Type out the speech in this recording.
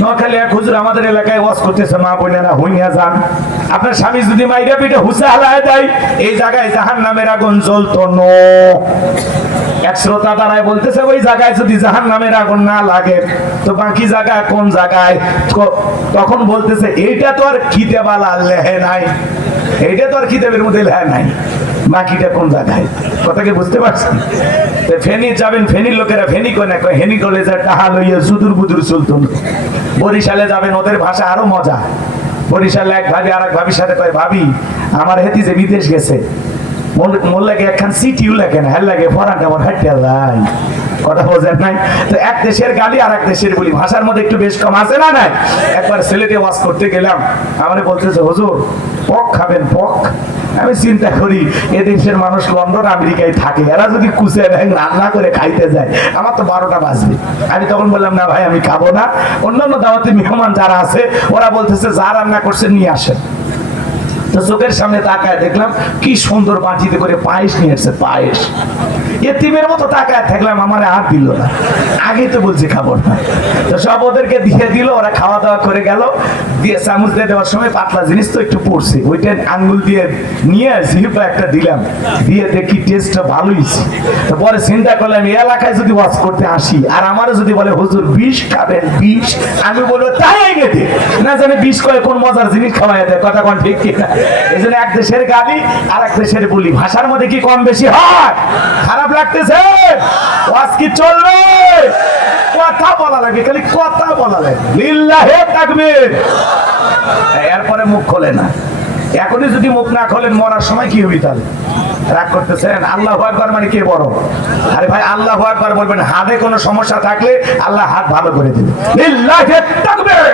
নোয়াখালী এক হুজুর আমাদের এলাকায় ওয়াজ করতেছে, মা বোনেরা, হইয়া যান। আপনার স্বামী যদি মাইরা পিঠে হুসা হালায় দেয়, এই জায়গায় জাহান নামের আগুন জ্বলতো নো। এক শ্রোতা বলতেছে, ওই জায়গায় যদি জাহান নামের আগুন না লাগে, তো বাকি জায়গা কোন জায়গায়? তখন বলতেছে, এইটা তো আর খিদে বালা লেহে নাই। এইটা তো আর খিদেবের মধ্যে লেহে নাই। বাকিটা কোন জায়গায়? কথাকে বুঝতে পারছি ফেনী যাবেন, ফেনীর লোকেরা ফেনী করে না কয়, হেনি কলেজের টাহা লইয়া জুদুর বুদুর চলতুন বরিশালে যাবেন, ওদের ভাষা আরও মজা। বরিশালে এক ভাবি আর এক ভাবির সাথে কয়, ভাবি, আমার হেতি যে বিদেশ গেছে, মোর- লাগে একখান সিটিও লাগে না হ্যাঁ লাগে ফরানটা আমার হাঁটতে লাই। কথা বোঝেন নাই? তো এক দেশের গালি আর এক দেশের বলি, ভাষার মধ্যে একটু বেশ কম আছে না নাই? একবার সিলেটে ওয়াজ করতে গেলাম, আমার বলতেছে, হুজুর, পক খাবেন, পক। আমি চিন্তা করি, এদেশের দেশের মানুষ লন্ডন, আমেরিকায় থাকে। এরা যদি কুচে নেয় রান্না করে খাইতে যায়, আমার তো বারোটা বাজবে। আমি তখন বললাম, না ভাই, আমি খাব না। অন্যান্য দাওয়াতে মেহমান যারা আছে, ওরা বলতেছে, যা রান্না করছে, নিয়ে আসেন। তো চোখের সামনে তাকায় দেখলাম, কি সুন্দর বাটিতে করে পায়েস নিয়ে এসছে, পায়েস। এতিমের মতো তাকায় থাকলাম, আমার আর দিল না। আগে তো বলছি খাব না তো সব ওদেরকে দিয়ে দিল, ওরা খাওয়া দাওয়া করে গেল। দিয়ে চামচ দিয়ে দেওয়ার সময় পাতলা জিনিস তো একটু পড়ছে। ওইটা আঙ্গুল দিয়ে নিয়ে জিহিপা একটা দিলাম। দিয়ে দেখি টেস্টটা ভালোই। তো পরে চিন্তা করলাম, এই এলাকায় যদি ওয়াজ করতে আসি, আর আমারও যদি বলে, হুজুর, বিষ খাবেন, বিষ? আমি বলব, তাই গেতে না জানি বিষ কয়ে কোন মজার জিনিস খাওয়াই দেয়, কথা কোন ঠিক কিনা। এই জন্য এক দেশের গালি আর এক দেশের বলি। ভাষার মধ্যে কি কম বেশি হয়? খারাপ লাগতেছে ওয়াজ কি চলবে? কথা বলা লাগে, খালি কথা বলা লাগে। লিল্লাহে তাকবীর। এরপরে মুখ খোলে না। এখনই যদি মুখ না খোলেন, মরার সময় কি হবি তাহলে? রাগ করতেছেন? আল্লাহ একবার মানে কে বড়? আরে ভাই, আল্লাহ একবার বলবেন, হাতে কোনো সমস্যা থাকলে আল্লাহ হাত ভালো করে দেবে। লিল্লাহে তাকবীর।